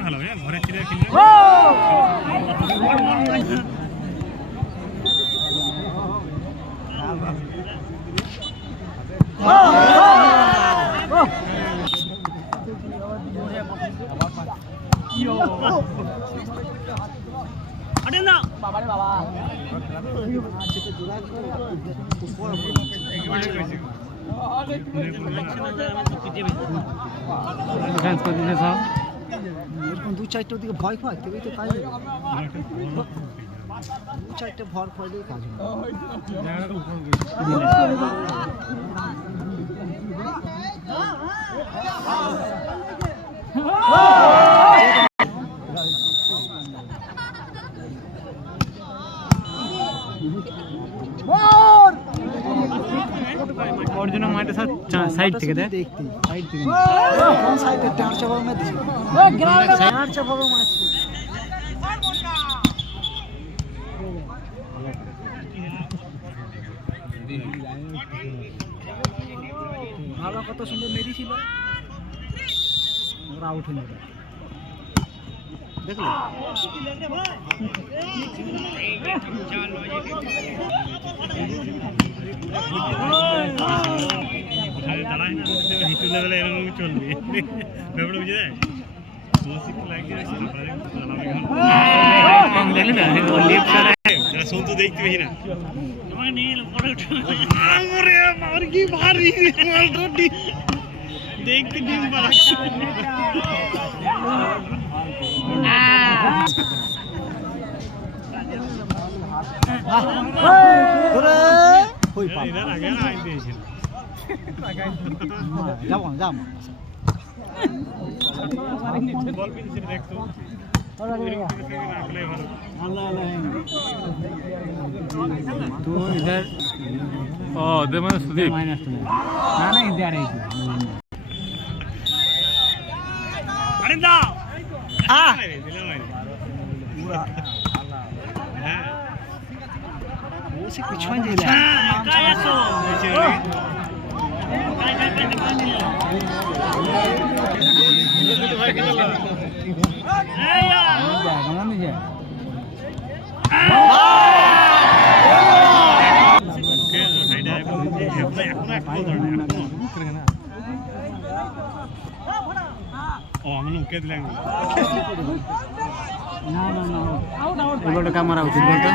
ভালো ঘরে ছিল কিনলে আরে না বাবারে বাবা দু চারটার দিকে ভয় পায় তবেই তো কাজ দু চারটে ভর পড়লেই কাজ অরিজিনাল মাইটা সাইড থেকে দেখ দেখতে সাইড থেকে কোন সাইডে ডান চাপা মে দিছে ডান চাপা মে মাছ ভালো কত সুন্দর মেরেছিল ওরা আউট হয়ে যাবে দেখলে হিটু লেভেলে এরকম চলবে ব্যাপারটা বুঝে যায় দেখতে পেছি না কি ভারী দেখতে ডিম পাড়া যাবো যাবো तो इधर दे मैंने सुदीप ना ना इधर आ रही थी अरिंदा हां वो से कुछ नहीं दिला काय असो বলটা ক্যামেরা উচিত বলটা